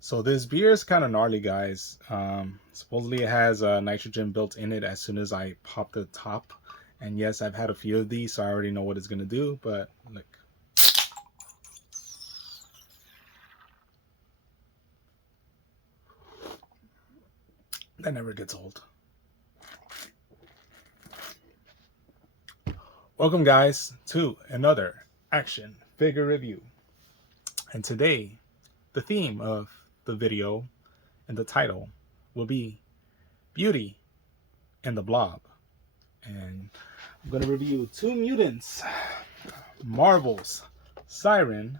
So this beer is kind of gnarly, guys. Supposedly it has nitrogen built in it as soon as I pop the top. And yes, I've had a few of these, so I already know what it's gonna do. But look, that never gets old. Welcome, guys, to another action figure review. And today, the theme of the video and the title will be Beauty and the Blob. And I'm going to review two mutants, Marvel's Siryn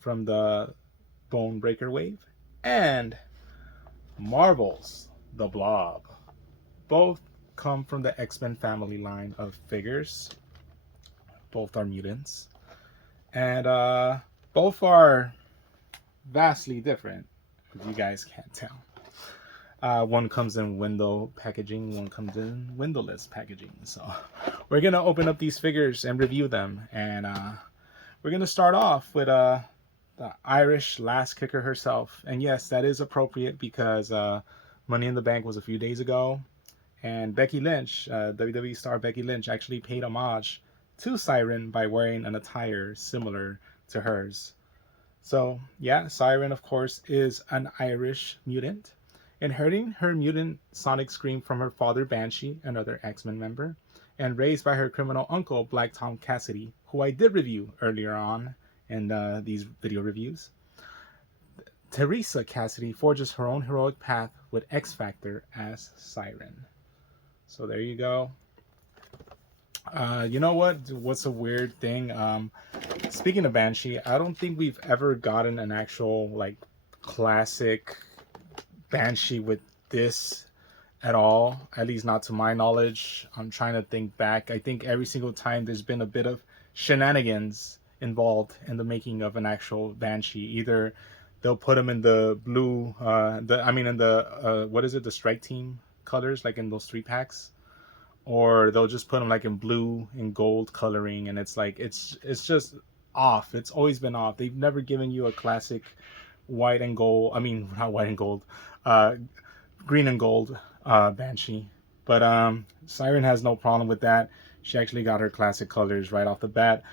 from the Bone Breaker wave and Marvel's The Blob. Both come from the X-Men family line of figures. Both are mutants. And both are vastly different, if you guys can't tell. One comes in window packaging, one comes in windowless packaging. So we're going to open up these figures and review them. And we're going to start off with the Irish last kicker herself. And yes, that is appropriate because Money in the Bank was a few days ago. And Becky Lynch, WWE star Becky Lynch, actually paid homage to Siryn by wearing an attire similar to hers. So yeah, Siryn, of course, is an Irish mutant, inheriting her mutant sonic scream from her father Banshee, another X-Men member, and raised by her criminal uncle Black Tom Cassidy, who I did review earlier on in these video reviews. Teresa Cassidy forges her own heroic path with X Factor as Siryn. So there you go. You know what? What's a weird thing? Speaking of Banshee, I don't think we've ever gotten an actual like classic Banshee with this at all. At least not to my knowledge. I'm trying to think back. I think every single time there's been a bit of shenanigans involved in the making of an actual Banshee. Either they'll put them in the blue, in the what is it? The strike team colors, like in those 3-packs. Or they'll just put them like in blue and gold coloring, and it's like it's just off. It's always been off. They've never given you a classic white and gold. I mean, not white and gold, green and gold Banshee. But Siryn has no problem with that. She actually got her classic colors right off the bat.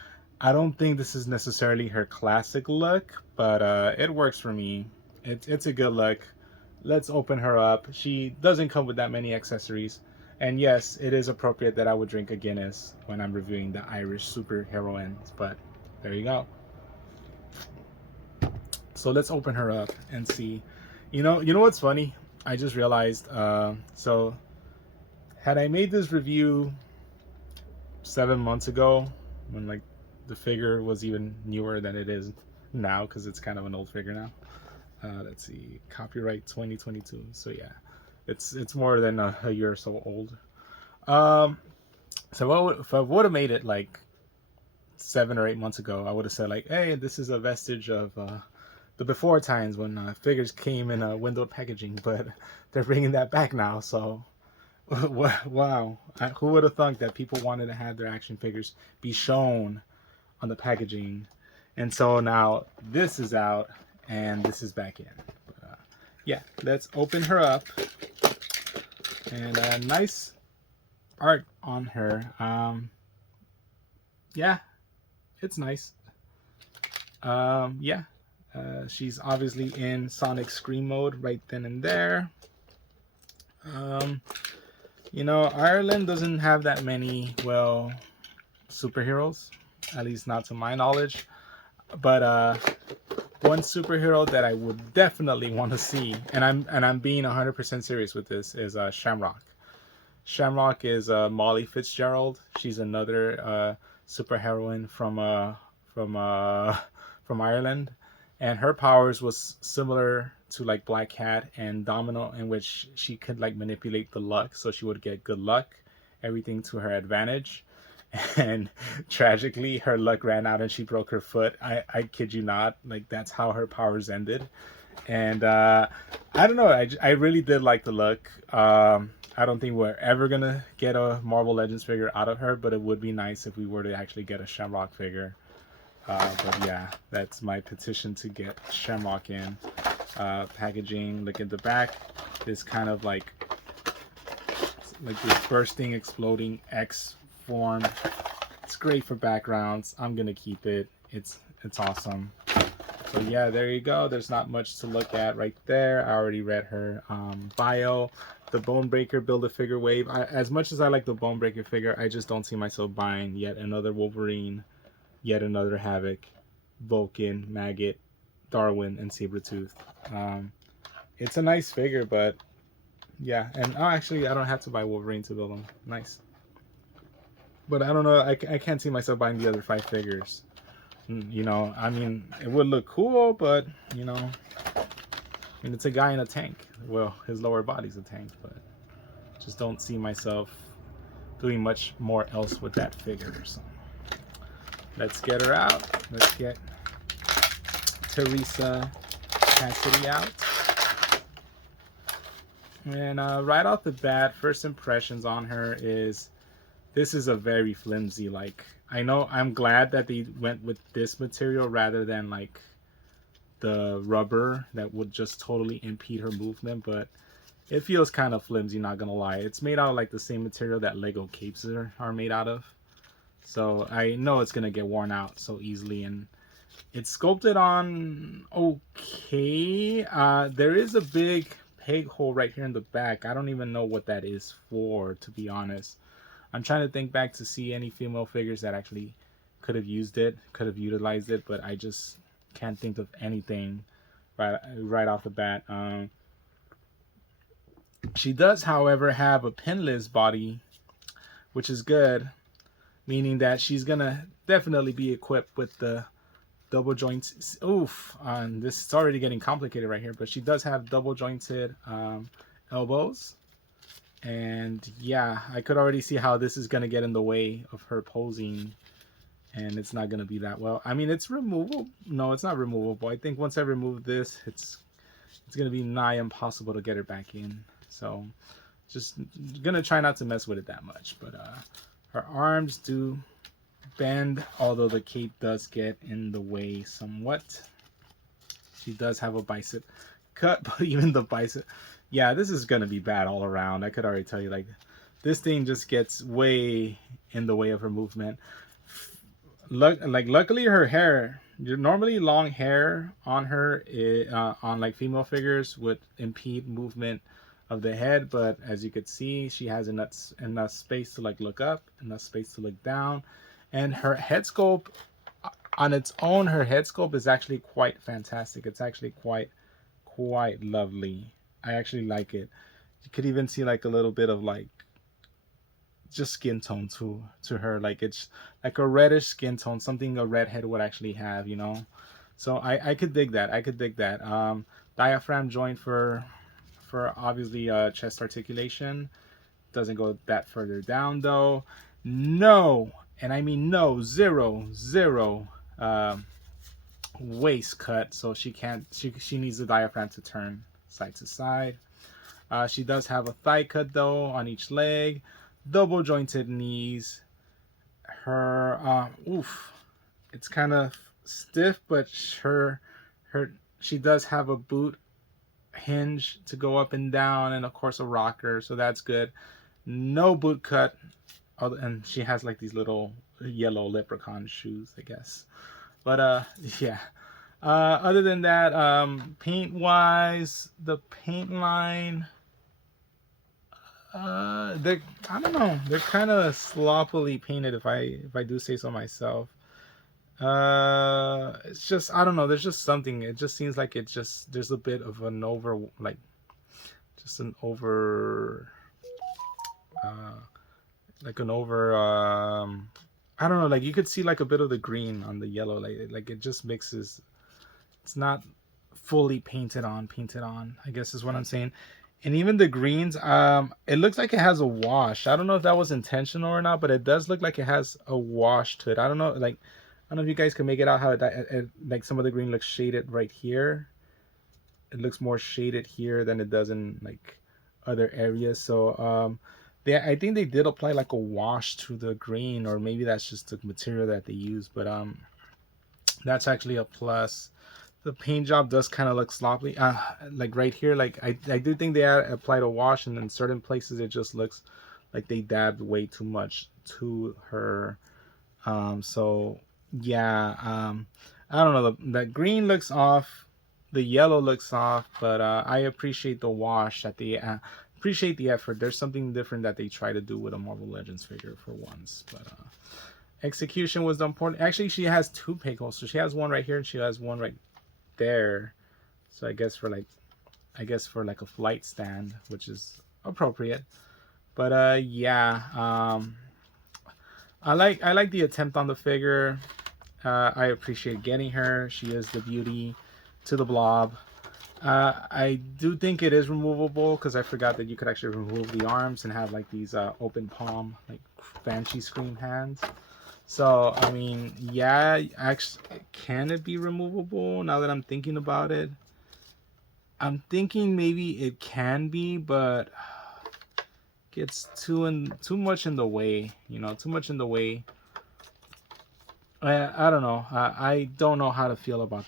I don't think this is necessarily her classic look, but it works for me. It's a good look. Let's open her up. She doesn't come with that many accessories. And yes, it is appropriate that I would drink a Guinness when I'm reviewing the Irish superheroines, but there you go. So let's open her up and see. You know what's funny? I just realized, so had I made this review 7 months ago, when like the figure was even newer than it is now, because it's kind of an old figure now. Let's see, copyright 2022. So yeah. It's more than a year or so old. So if I would have made it like 7 or 8 months ago, I would have said like, hey, this is a vestige of the before times when figures came in windowed packaging, but they're bringing that back now. So wow, who would have thought that people wanted to have their action figures be shown on the packaging? And so now this is out and this is back in. But, yeah, let's open her up. And nice art on her. Yeah, it's nice. Yeah, she's obviously in Sonic Scream mode right then and there. Ireland doesn't have that many, well, superheroes, at least not to my knowledge. But one superhero that I would definitely want to see, and I'm being 100% serious with this, is Shamrock. Shamrock is Molly Fitzgerald. She's another superheroine from Ireland, and her powers was similar to like Black Cat and Domino, in which she could like manipulate the luck, so she would get good luck, everything to her advantage. And tragically her luck ran out and she broke her foot. I kid you not, like that's how her powers ended. And I don't know, I really did like the look. I don't think we're ever gonna get a Marvel Legends figure out of her, but it would be nice if we were to actually get a Shamrock figure. But yeah, that's my petition to get Shamrock in. Packaging, look at the back, this kind of like this bursting, exploding X form. It's great for backgrounds. I'm gonna keep it. It's awesome. So yeah, there you go. There's not much to look at right there. I already read her bio. The Bonebreaker Build-A-Figure wave. As much as I like the Bonebreaker figure, I just don't see myself buying yet another Wolverine, yet another Havoc, Vulcan, Maggot, Darwin, and Sabretooth. It's a nice figure, but yeah. And actually, I don't have to buy Wolverine to build them. Nice. But I don't know. I can't see myself buying the other 5 figures. You know, I mean, it would look cool, but, you know, I mean, it's a guy in a tank. Well, his lower body's a tank, but just don't see myself doing much more else with that figure. So let's get her out. Let's get Teresa Cassidy out. And right off the bat, first impressions on her is this is a very flimsy, like, I know, I'm glad that they went with this material rather than like the rubber that would just totally impede her movement, but it feels kind of flimsy, not gonna lie. It's made out of like the same material that Lego capes are made out of, so I know it's gonna get worn out so easily. And it's sculpted on okay. There is a big peg hole right here in the back. I don't even know what that is for, to be honest. I'm trying to think back to see any female figures that actually could have used it, could have utilized it, but I just can't think of anything right off the bat. She does, however, have a pinless body, which is good, meaning that she's gonna definitely be equipped with the double joints. Oof, this is already getting complicated right here, but she does have double jointed elbows. And yeah, I could already see how this is going to get in the way of her posing, and it's not going to be that well. I mean, it's removable. No, it's not removable. I think once I remove this, it's going to be nigh impossible to get her back in. So just going to try not to mess with it that much. But her arms do bend, although the cape does get in the way somewhat. She does have a bicep cut, but even the bicep... Yeah, this is going to be bad all around. I could already tell you, like, this thing just gets way in the way of her movement. Luckily her hair, normally long hair on her, on like female figures would impede movement of the head, but as you could see, she has enough space to like look up, enough space to look down, and her head sculpt on its own, her head sculpt is actually quite fantastic. It's actually quite lovely. I actually like it. You could even see like a little bit of like just skin tone to her. Like it's like a reddish skin tone, something a redhead would actually have, you know. So I could dig that. I could dig that. Diaphragm joint for obviously chest articulation. Doesn't go that further down though. No, and I mean no, zero waist cut. So she can't. She needs the diaphragm to turn side to side. She does have a thigh cut though on each leg, double jointed knees. Her it's kind of stiff, but she does have a boot hinge to go up and down, and of course a rocker, so that's good. No boot cut, and she has like these little yellow leprechaun shoes, I guess. But yeah. Other than that, paint wise, the paint line, I don't know, they're kind of sloppily painted, if I do say so myself. It's just, I don't know, there's just something, it just seems like there's a bit of an over, like just an over I don't know, like you could see like a bit of the green on the yellow, like it just mixes. It's not fully painted on, I guess is what I'm saying. And even the greens, it looks like it has a wash. I don't know if that was intentional or not, but it does look like it has a wash to it. I don't know, like, I don't know if you guys can make it out how like some of the green looks shaded right here. It looks more shaded here than it does in like other areas. So I think they did apply like a wash to the green, or maybe that's just the material that they use. But That's actually a plus. The paint job does kind of look sloppy. Like right here, like I do think they applied a wash, and in certain places it just looks like they dabbed way too much to her. So yeah, I don't know. The green looks off, the yellow looks off, but I appreciate the wash that they appreciate the effort. There's something different that they try to do with a Marvel Legends figure for once, but execution was the important. Actually, she has two peg holes, so she has one right here and she has one right there. So I guess for like a flight stand, which is appropriate. But yeah, I like the attempt on the figure. I appreciate getting her. She is the beauty to the Blob. I do think it is removable because I forgot that you could actually remove the arms and have like these open palm, like Banshee Scream hands. So, I mean, yeah, actually, can it be removable now that I'm thinking about it? I'm thinking maybe it can be, but gets too much in the way, too much in the way. I don't know. I don't know how to feel about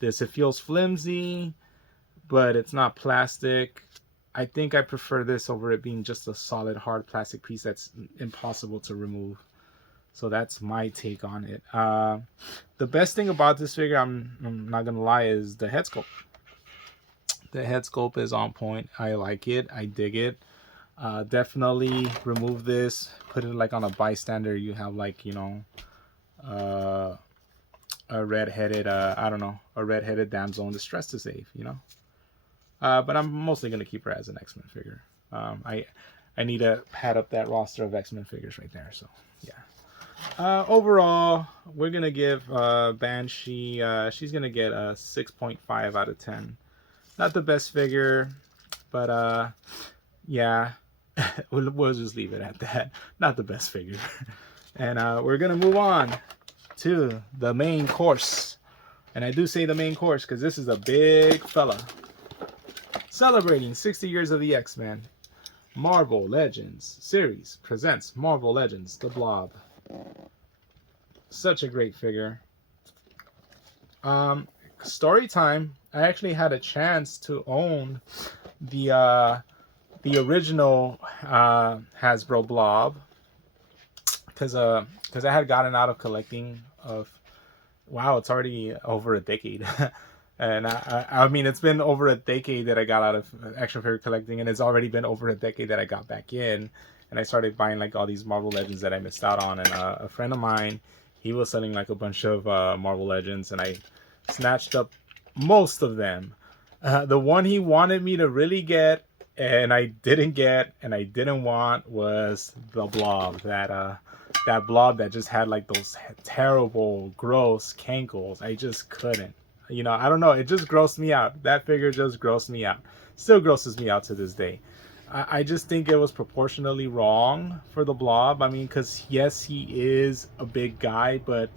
this. It feels flimsy, but it's not plastic. I think I prefer this over it being just a solid hard plastic piece that's impossible to remove. So that's my take on it. The best thing about this figure, I'm not gonna lie, is the head sculpt. The head sculpt is on point. I like it. I dig it. Definitely remove this. Put it like on a bystander. You have like a redheaded I don't know, a redheaded damsel in distress to save. But I'm mostly gonna keep her as an X-Men figure. I need to pad up that roster of X-Men figures right there. So yeah. Overall, we're gonna give Banshee. She's gonna get a 6.5 out of 10. Not the best figure, but yeah, we'll just leave it at that. Not the best figure. And we're gonna move on to the main course. And I do say the main course because this is a big fella. Celebrating 60 years of the X-Men, Marvel Legends series presents Marvel Legends: The Blob. Such a great figure. Story time. I actually had a chance to own the original Hasbro Blob because I had gotten out of collecting of. Wow, it's already over a decade. And I mean, it's been over a decade that I got out of action figure collecting, and it's already been over a decade that I got back in. And I started buying like all these Marvel Legends that I missed out on. And a friend of mine, he was selling like a bunch of Marvel Legends, and I snatched up most of them. The one he wanted me to really get, and I didn't get, and I didn't want, was the Blob. That Blob that just had like those terrible, gross cankles. I just couldn't. I don't know. It just grossed me out. That figure just grossed me out. Still grosses me out to this day. I just think it was proportionally wrong for the Blob. I mean, because yes, he is a big guy, but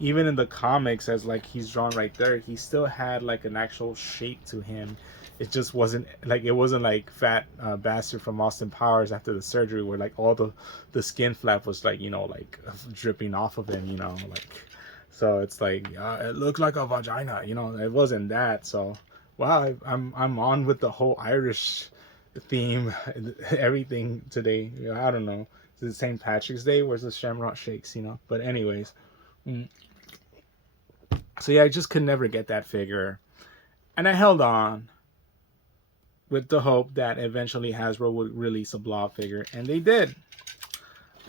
even in the comics, as like he's drawn right there, he still had like an actual shape to him. It just wasn't like Fat Bastard from Austin Powers after the surgery, where like all the skin flap was like like dripping off of him, like. So it's like it looked like a vagina, It wasn't that. So wow, I'm on with the whole Irish theme, everything today. I don't know. Is it St. Patrick's Day? Where's the Shamrock Shakes? But anyways, so yeah, I just could never get that figure, and I held on with the hope that eventually Hasbro would release a Blob figure, and they did.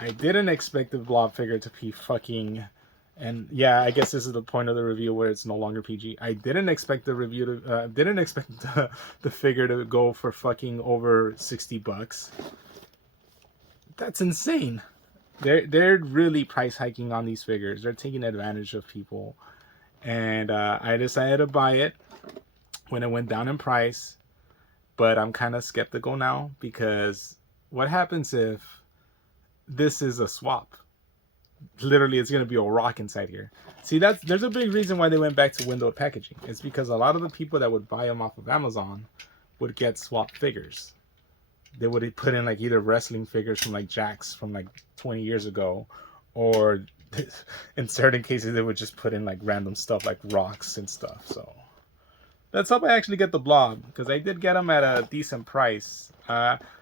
I didn't expect the Blob figure to be fucking. And yeah, I guess this is the point of the review where it's no longer PG. I didn't expect the review to, didn't expect the figure to go for fucking over $60. That's insane. They're really price hiking on these figures. They're taking advantage of people. And I decided to buy it when it went down in price. But I'm kind of skeptical now, because what happens if this is a swap? Literally, it's going to be a rock inside here. See, there's a big reason why they went back to windowed packaging. It's because a lot of the people that would buy them off of Amazon would get swapped figures. They would put in like either wrestling figures from like Jax from like 20 years ago, or in certain cases they would just put in like random stuff like rocks and stuff. So let's hope I actually get the Blob, because I did get him at a decent price.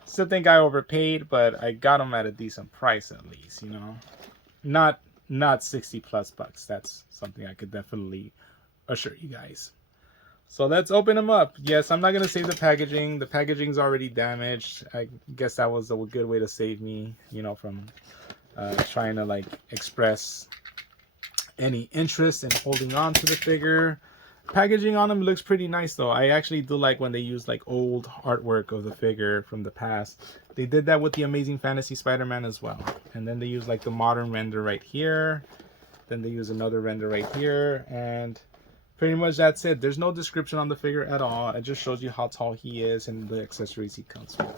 Still think I overpaid, but I got him at a decent price at least, you know. Not 60 plus bucks. That's something I could definitely assure you guys. So let's open them up. Yes, I'm not going to save the packaging. The packaging's already damaged. I guess that was a good way to save me, you know, from trying to like express any interest in holding on to the figure. Packaging on them looks pretty nice though. I actually do like when they use like old artwork of the figure from the past. They did that with the Amazing Fantasy Spider-Man as well. And then they use like the modern render right here. Then they use another render right here. And pretty much that's it. There's no description on the figure at all. It just shows you how tall he is and the accessories he comes with.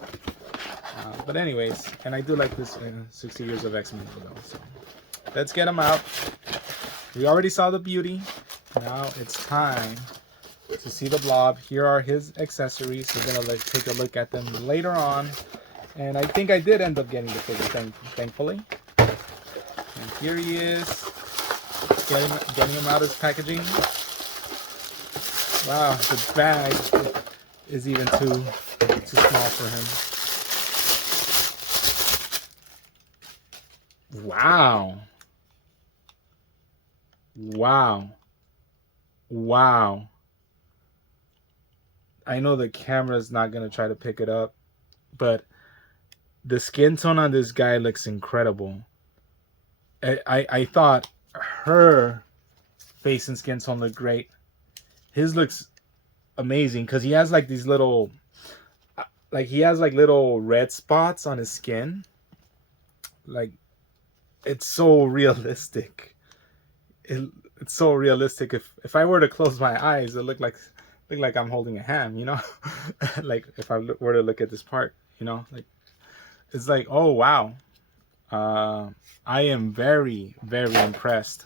But anyways, and I do like this 60 Years of X-Men logo. So let's get him out. We already saw the beauty. Now it's time to see the Blob. Here are his accessories. We're gonna take a look at them later on. And I think I did end up getting the figure, thankfully. And here he is, getting him out of his packaging. Wow, the bag is even too small for him. Wow. Wow. Wow. I know the camera's not going to try to pick it up, but the skin tone on this guy looks incredible. I thought her face and skin tone looked great. His looks amazing because he has like these little, little red spots on his skin. Like, it's so realistic. It's so realistic. If I were to close my eyes, it look like I'm holding a ham, you know. Like if I were to look at this part, you know, like it's like, oh wow. I am very, very impressed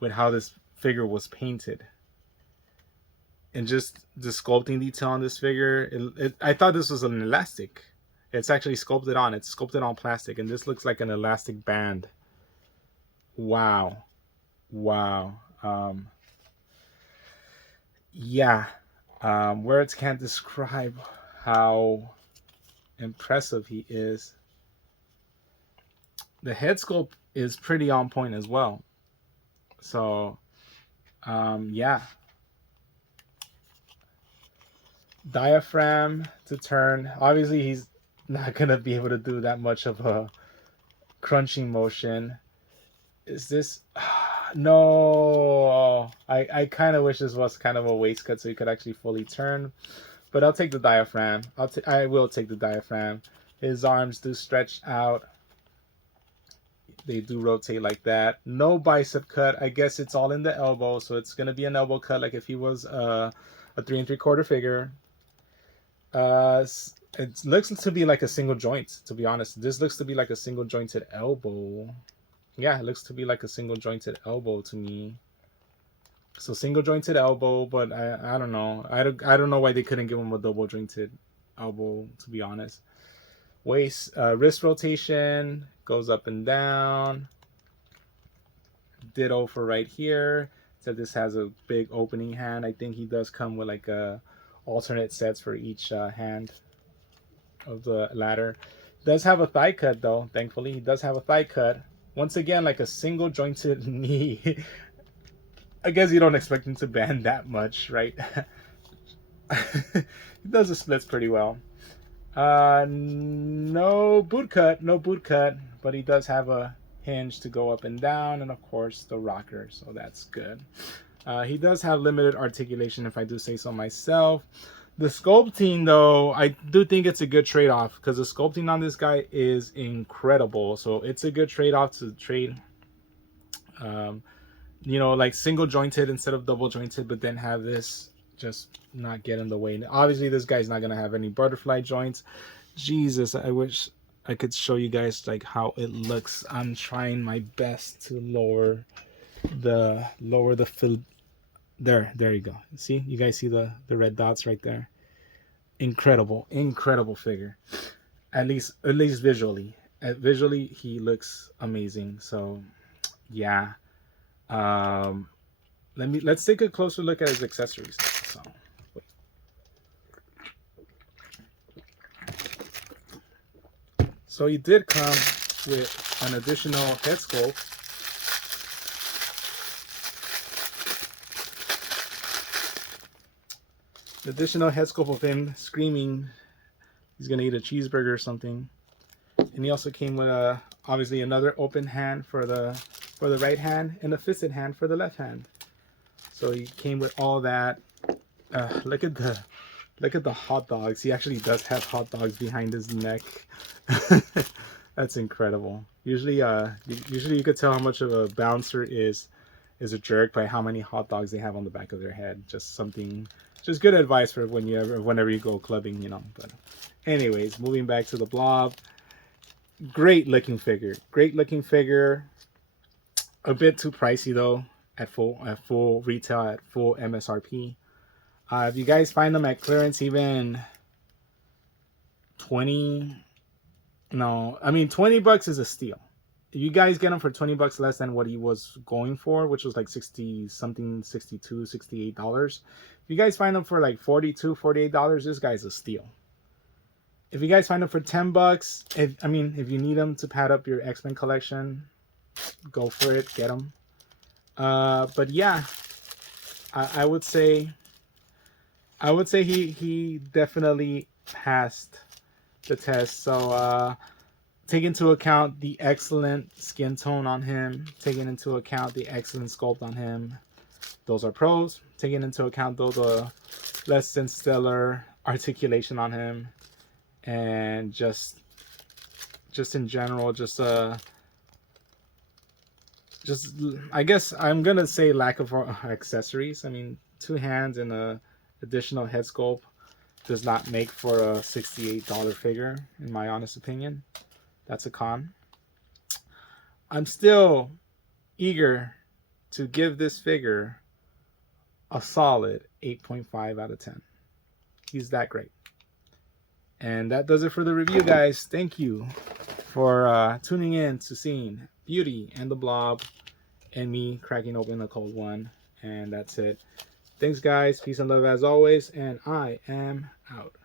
with how this figure was painted, and just the sculpting detail on this figure. I thought this was an elastic. It's actually sculpted on. It's sculpted on plastic, and this looks like an elastic band. Wow. Wow. Yeah. Words can't describe how impressive he is. The head sculpt is pretty on point as well. So, yeah. Diaphragm to turn. Obviously, he's not going to be able to do that much of a crunching motion. Is this... No, I kind of wish this was kind of a waist cut so you could actually fully turn, but I'll take the diaphragm. I will take the diaphragm. His arms do stretch out. They do rotate like that. No bicep cut. I guess it's all in the elbow, so it's gonna be an elbow cut like if he was a 3 3/4 figure. It looks to be like a single joint. To be honest, this looks to be like a single jointed elbow. Yeah, it looks to be like a single jointed elbow to me. So single jointed elbow, but I don't know. I don't know why they couldn't give him a double jointed elbow, to be honest. Waist, wrist rotation goes up and down. Ditto for right here. So this has a big opening hand. I think he does come with like alternate sets for each hand of the ladder. Does have a thigh cut though. Thankfully, he does have a thigh cut. Once again, like a single jointed knee. I guess you don't expect him to bend that much, right? He does the splits pretty well. No boot cut, but he does have a hinge to go up and down, and of course the rocker, so that's good. He does have limited articulation, if I do say so myself. The sculpting, though, I do think it's a good trade-off because the sculpting on this guy is incredible. So it's a good trade-off to trade, you know, like single jointed instead of double jointed, but then have this just not get in the way. Obviously, this guy's not gonna have any butterfly joints. Jesus, I wish I could show you guys like how it looks. I'm trying my best to lower the fill. There you go. See, you guys see the red dots right there. Incredible figure. At least visually. Visually, he looks amazing. So yeah. Let's take a closer look at his accessories. So, wait. So he did come with an additional head sculpt. Additional head sculpt of him screaming he's gonna eat a cheeseburger or something. And he also came with obviously another open hand for the right hand and a fisted hand for the left hand. So he came with all that. Look at the hot dogs. He actually does have hot dogs behind his neck. That's incredible. Usually you could tell how much of a bouncer is a jerk by how many hot dogs they have on the back of their head. Just good advice for whenever you go clubbing, you know. But anyways, moving back to the Blob. Great looking figure. A bit too pricey though at full retail, at full MSRP. If you guys find them at clearance, even 20 $20 is a steal. If you guys get them for $20 less than what he was going for, which was like 60 something, $62, $68. If you guys find them for like $42, $48, this guy's a steal. If you guys find them for $10, if you need them to pad up your X-Men collection, go for it, get them. But yeah, I would say he definitely passed the test. So take into account the excellent skin tone on him, taking into account the excellent sculpt on him, those are pros. Taking into account though the less than stellar articulation on him, and just in general, I guess I'm gonna say lack of accessories. I mean, 2 hands and a additional head sculpt does not make for a $68 figure, in my honest opinion. That's a con. I'm still eager to give this figure a solid 8.5 out of 10. He's that great. And that does it for the review, guys. Thank you for tuning in to seeing Beauty and the Blob and me cracking open a cold one. And that's it. Thanks, guys. Peace and love as always. And I am out.